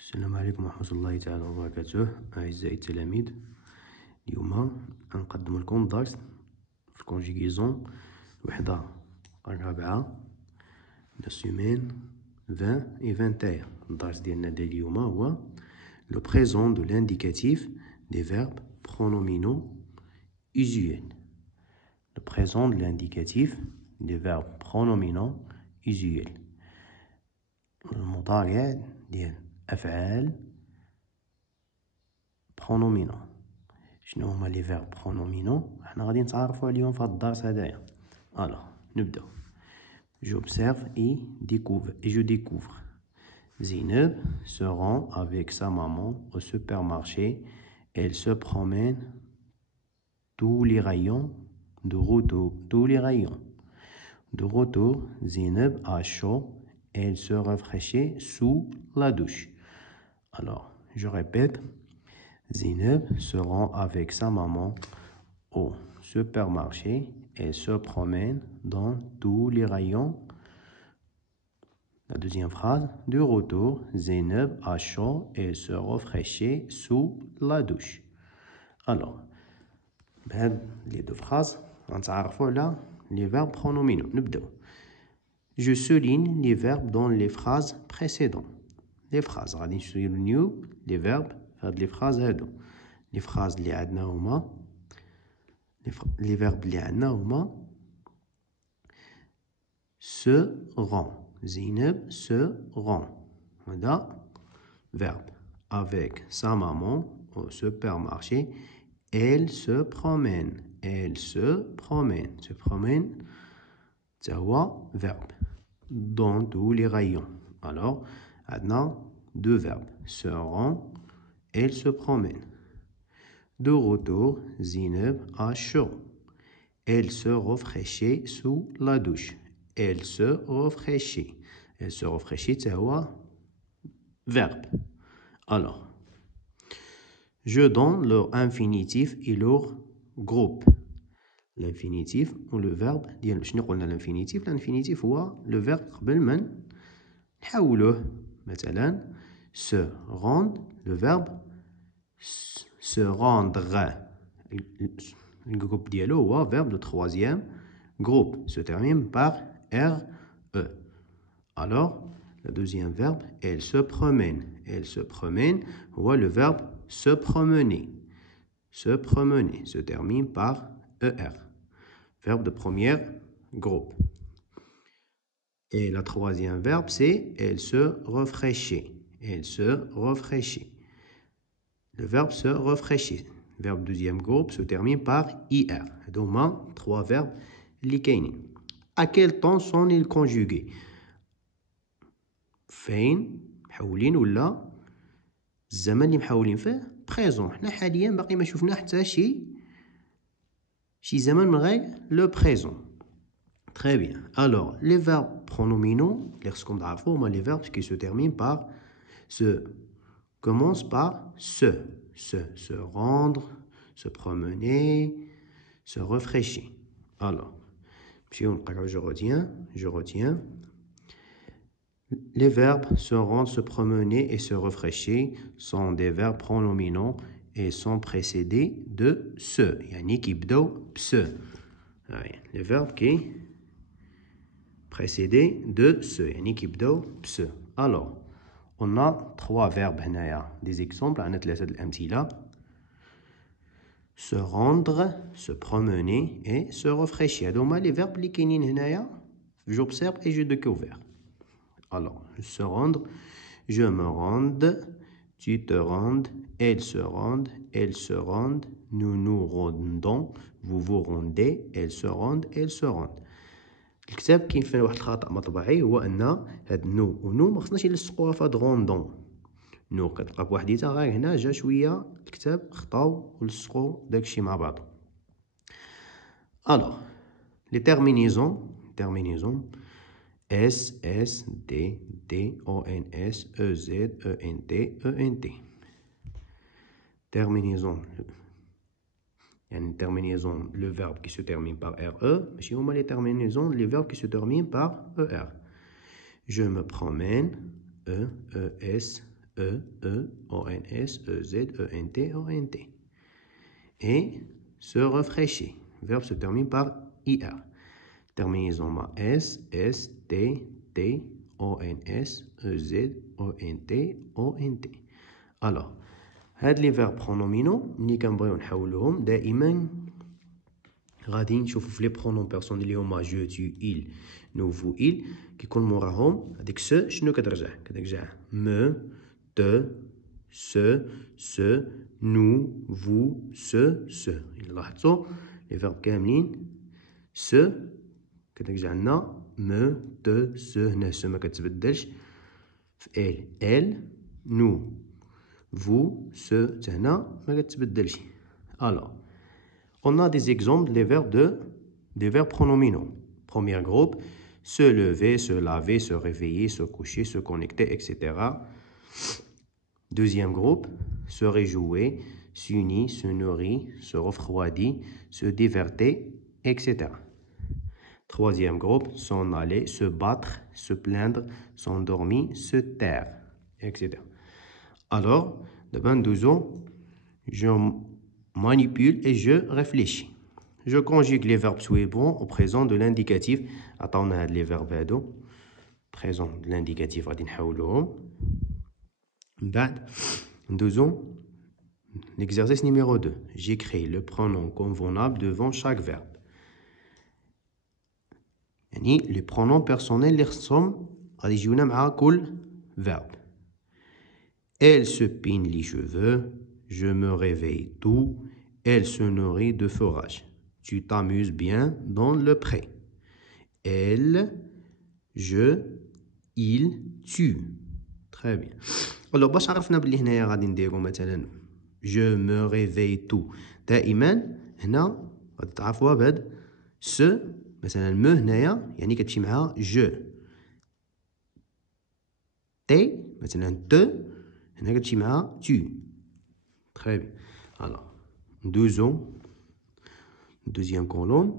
السلام عليكم ورحمة الله تعالى وبركاته. أعزائي التلاميذ، اليوم غنقدم لكم درس في الكونجيغيزون الوحدة الرابعة لا سيمين 20 و 21. الدرس ديالنا ديال اليوم هو لو بريزون دو لانديكاتيف دي فيرب برونومينaux usuels. Le présent de l'indicatif des verbes pronominaux usuels. المضارع ديال أفعال برونومينو. شنو هما لي فيرب برونومينو؟ حنا غادي نتعرفوا عليهم في هذا الدرس هذايا. الوغ نبداو. J'observe et je découvre. Zainab se rend avec sa maman au supermarché. Elle se promène tous les rayons de retour. De retour, Zainab a chaud. Elle se rafraîchit sous la douche. Alors, je répète. Zainab se rend avec sa maman au supermarché. Elle se promène dans tous les rayons. La deuxième phrase. De retour, Zainab a chaud et se rafraîchit sous la douche. Alors, les deux phrases, on s'arrête là, les verbes pronominaux. Je souligne les verbes dans les phrases précédentes. Les phrases, les verbes, les phrases. Les phrases اللي عندنا هما les verbes اللي عندنا هما se rend. Zainab se rend. هذا verbe. Avec sa maman au supermarché. Elle se promène. Elle se promène. Se promène, ça هو verbe. Dans tous les rayons. Alors, عندنا deux verbes. Se rend. Elle se promène. De retour, Zainab a chaud. Elle se rafraîchit sous la douche. Elle se rafraîchit. Elle se rafraîchit, c'est un verbe. Alors, je donne leur infinitif et leur groupe. L'infinitif ou le verbe ديال شنو قلنا l'infinitif. L'infinitif هو le verbe قبل من نحولوه. مثلا se rendre, le verbe se rendre. Le groupe dialogue ou verbe de troisième groupe se termine par RE. Alors, le deuxième verbe, elle se promène. Elle se promène ou le verbe se promener. Se promener se termine par ER. Verbe de premier groupe. Et la troisième verbe, c'est elle se rafraîchit. Elle se rafraîchit. Le verbe se rafraîchit. Le verbe deuxième groupe se termine par IR. Donc, trois verbes. À quel temps sont-ils conjugués? فين محولين ولا الزمن اللي محولين فيه présent. حنا حاليا باقي ما شفنا حتى شي زمن من غير le présent. Très bien. Alors, les verbes pronominaux, les verbes qui se terminent par commencent par se rendre, se promener, se rafraîchir. Alors, je retiens. Les verbes se rendre, se promener et se rafraîchir sont des verbes pronominaux et sont précédés de se. Yani qui bdo se. Les verbes qui précédés de se. Yani qui bdo se. Alors, on a trois verbes هنايا. Des exemples, عندنا ثلاثة الأمثلة. Se rendre, se promener et se rafraîchir. هادو هما les verbes اللي كاينين هنايا. J'observe et je découvre. Alors, se rendre, je me rende, tu te rendes, elle se rende, nous nous rendons, vous vous rendez, elle se rende. الكتاب كاين فيه واحد الخطأ مطبعي هو أن هاد نو ونو ما خصناش نلصقوها في هاد روندون. نو كتبقى بوحديتها، غير هنا جا شوية الكتاب خطاو ولصقو داكشي مع بعضو. Alors, les terminaisons S, S, D, D, O, N, S, E, Z, E, N, T, E, N, T. Terminaison. Il y a une terminaison, le verbe qui se termine par RE. Mais si on a les terminaisons, les verbes qui se terminent par ER. Je me promène, E, E, S, E-E-O-N-S, E-Z, E-N-T, O-N-T. Et se rafraîchir. Le verbe se termine par IR. Terminaison ma S, S, T, T, O-N-S, E-Z, O-N-T, O-N-T. Alors, هاد لي فيرب برونومينو ملي كنبغيو نحولوهم دائما غادي نشوفو في لي برونوم بيرسونيل اللي هما جو تو إل نو فو إل كيكون موراهم هاديك سو شنو كترجع مو ت سو سو نو فو سو إلا لاحظتو لي فيرب كاملين سو كترجع لنا مو ت سو هنا سو ما كتبدلش في ال نو vous, ce, تهنا ما كتبدلش. Alors, on a des exemples des verbes pronominaux. Premier groupe, se lever, se laver, se réveiller, se coucher, se connecter, etc. Deuxième groupe, se réjouir, s'unir, se nourrir, se refroidir, se divertir, etc. Troisième groupe, s'en aller, se battre, se plaindre, s'endormir, se taire, etc. Alors, de 22 ans, je manipule et je réfléchis. Je conjugue les verbes suivants au présent de l'indicatif. Attendons les verbes هادو. Présent de l'indicatif غادي نحولوهم. بعد 2 ans, l'exercice numéro 2. J'écris le pronom convenable devant chaque verbe. يعني les pronoms personnels اللي خصهم غادي يجيونا مع كل verbe. Elle se peine les cheveux, je me réveille tôt, elle se nourrit de fourrage. Tu t'amuses bien dans le pré. Elle, je, il, tu. Très bien. Alors, باش عرفنا بلي هنايا غادي نديرو مثلا je me réveille tôt. دائما هنا غادي تعرفوها بهاد ce مثلا me هنايا يعني كتمشي مع je. T مثلا te هنا كتمشي مع tu. Très bien. Alors, 2 ans, deuxième colonne.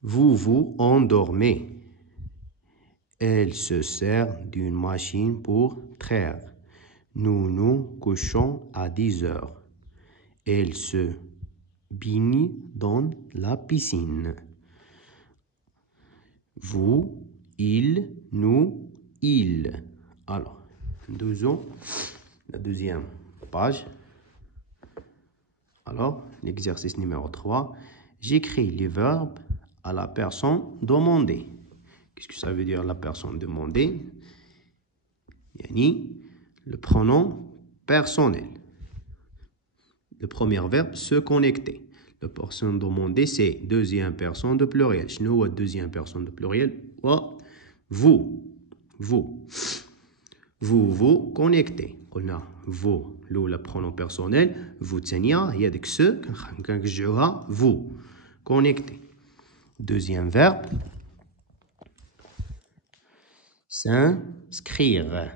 Vous vous endormez. Elle se sert d'une machine pour traire. Nous nous couchons à 10 heures. Elle se baigne dans la piscine. Vous, il, nous, il. Alors, 2 ans, la deuxième page. Alors, l'exercice numéro 3. J'écris les verbes à la personne demandée. Qu'est-ce que ça veut dire la personne demandée? Yani, le pronom personnel. Le premier verbe, se connecter. La personne demandée, c'est deuxième personne de pluriel. Chnou, deuxième personne de pluriel. Vous. Vous. Vous vous connectez. On a vous, le pronom personnel. Vous, tania, il y a des ce, vous. Connecter. Deuxième verbe. S'inscrire.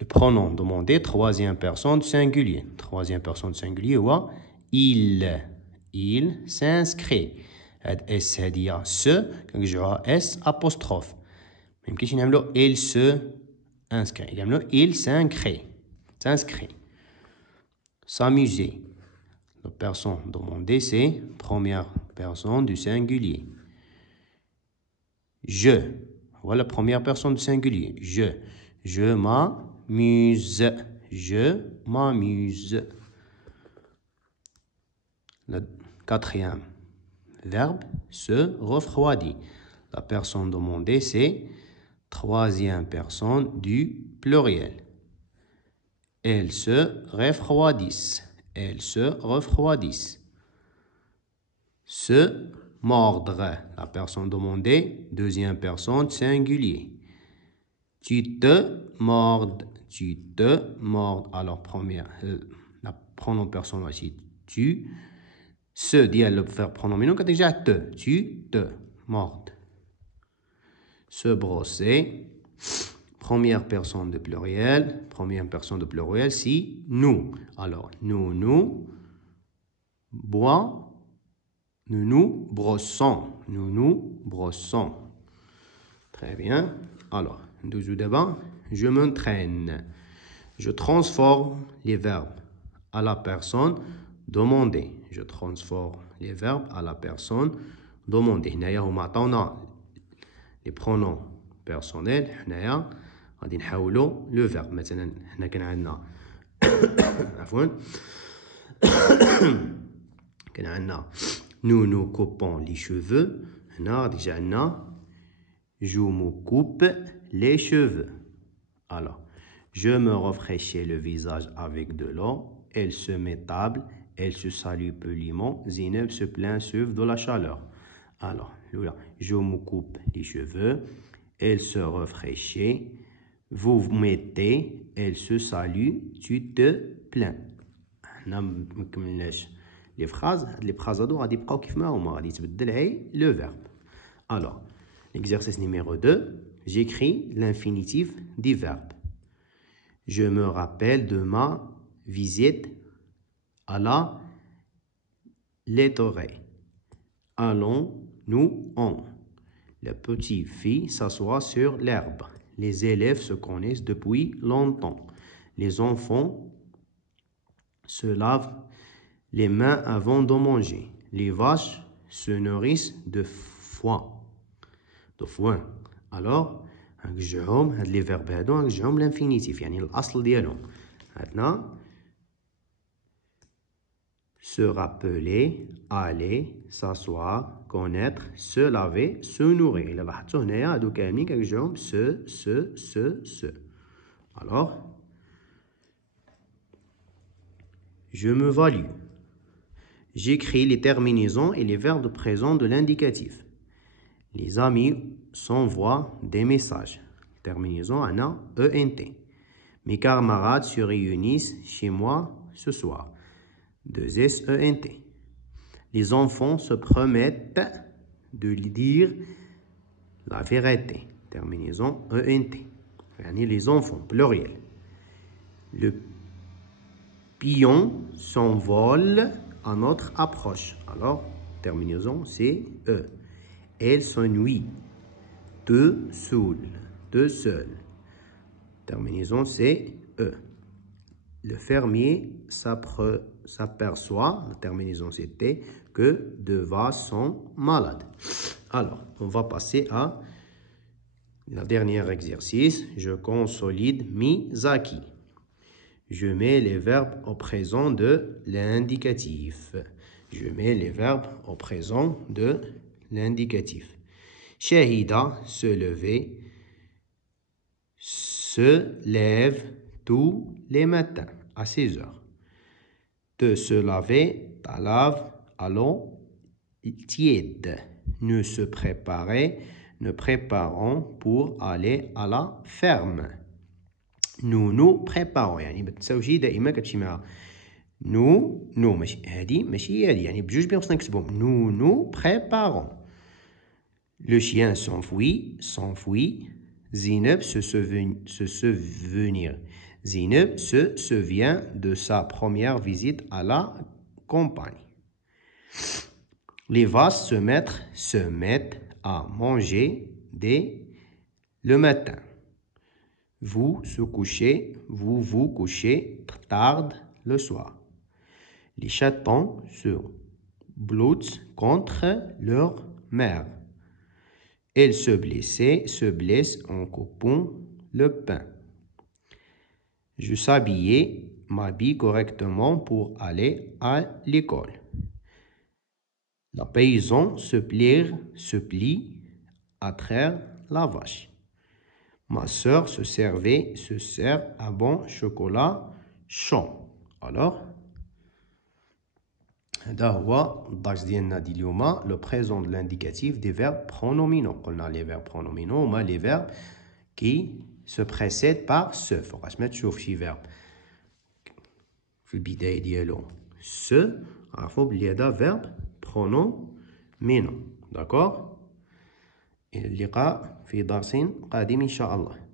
Le pronom demandé, troisième personne singulier. Troisième personne singulier, ouais. Il s'inscrit. S هادية se, quand je vois S apostrophe. Même si il se inscrit. Il s'inscrit. S'inscrit. S'amuser. La personne demandée, c'est première personne du singulier. Je. Voilà la première personne du singulier. Je m'amuse. Je m'amuse. Le quatrième verbe, se refroidit. La personne demandée, c'est troisième personne du pluriel. Elles se refroidissent. Elles se refroidissent. Se mordre. La personne demandée, deuxième personne singulier. Tu te mordes. Tu te mordes. Alors, première, la pronom personnel ici, tu. Se dit le verbe pronominal quand déjà te. Tu te mordes. Se brosser. Première personne de pluriel. Première personne de pluriel, si nous. Alors, nous bois. Nous brossons. Nous brossons. Très bien. Alors, nous d'abord, je m'entraîne. Je transforme les verbes à la personne demandée. Je transforme les verbes à la personne demandée. هنايا هما عطاونا les pronoms personnels. هنايا غادي نحاولوا le verbe. مثلا هنا كان عندنا عفوا كان عندنا nous nous coupons les cheveux. هنا غادي يجي عندنا je me coupe les cheveux. Alors, je me rafraîchis le visage avec de l'eau. Elle se met table. Elle se salue poliment. Zineb se plaint suivre de la chaleur. Alors, je me coupe les cheveux. Elle se rafraîchit. Vous vous mettez. Elle se salue. Tu te plains. Les phrases هادو غادي يبقاو كيف ما هما غادي يتبدل هاي le verbe. Alors, l'exercice numéro 2, j'écris l'infinitif du verbe. Je me rappelle de ma visite à la laiterie. Allons-nous-en. La petite fille s'assoit sur l'herbe. Les élèves se connaissent depuis longtemps. Les enfants se lavent les mains avant de manger. Les vaches se nourrissent de foin. Alors, نرجعهم هاد لي فيرب هادو نرجعهم لانفينيتيف يعني الاصل ديالهم. عندنا se rappeler, aller, s'asseoir, connaître, se laver, se nourrir. إلا لاحظتوا هنايا هادو كاملين كنرجعهم se. Alors, je me value. J'écris les terminaisons et les verbes présents de l'indicatif. Les amis s'envoient des messages. Terminaison Anna ENT. Mes camarades se réunissent chez moi ce soir. 2 SENT. Les enfants se promettent de dire la vérité. Terminaison ENT. Les enfants, pluriel. Le pion s'envole à notre approche. Alors, terminaison c'est E. Elle s'ennuie. Te seul. Terminaison c'est E. Le fermier s'aperçoit, la terminaison c'était, que deux vaches sont malades. Alors, on va passer à le dernier exercice. Je consolide mes acquis. Je mets les verbes au présent de l'indicatif. Je mets les verbes au présent de l'indicatif. Shahida se lever, se lève tous les matins à 6 heures. De se laver, ta lave à l'eau tiède. Nous se préparer, nous préparons pour aller à la ferme. nous préparons يعني ما تنساوش دائما كتمشي مع nous ماشي هادي ماشي هادي يعني بجوج بين خصنا نكتبهم nous préparons. Le chien s'enfuit. Zineb se souvenir. Zineb se souvient de sa première visite à la campagne. Les vaches se mettent à manger dès le matin. Vous vous couchez tard le soir. Les chatons se bloutent contre leur mère. Elle se blesse en coupant le pain. Je m'habille correctement pour aller à l'école. La paysanne se plie à traire la vache. Ma sœur se sert un bon chocolat chaud. Alors, هذا هو الدرس ديالنا ديال اليوم لو بريزون دو لانديكاتيف دي فيرب برونومينو. قلنا لي فيرب برونومينو هما لي فيرب كي سو بريسيد بار سو. فوقاش ما تشوف شي فيرب في البداية ديالو سو عرفوا بلي هذا فيرب برونومينو. داكوغ، إلى اللقاء في درس قادم إن شاء الله.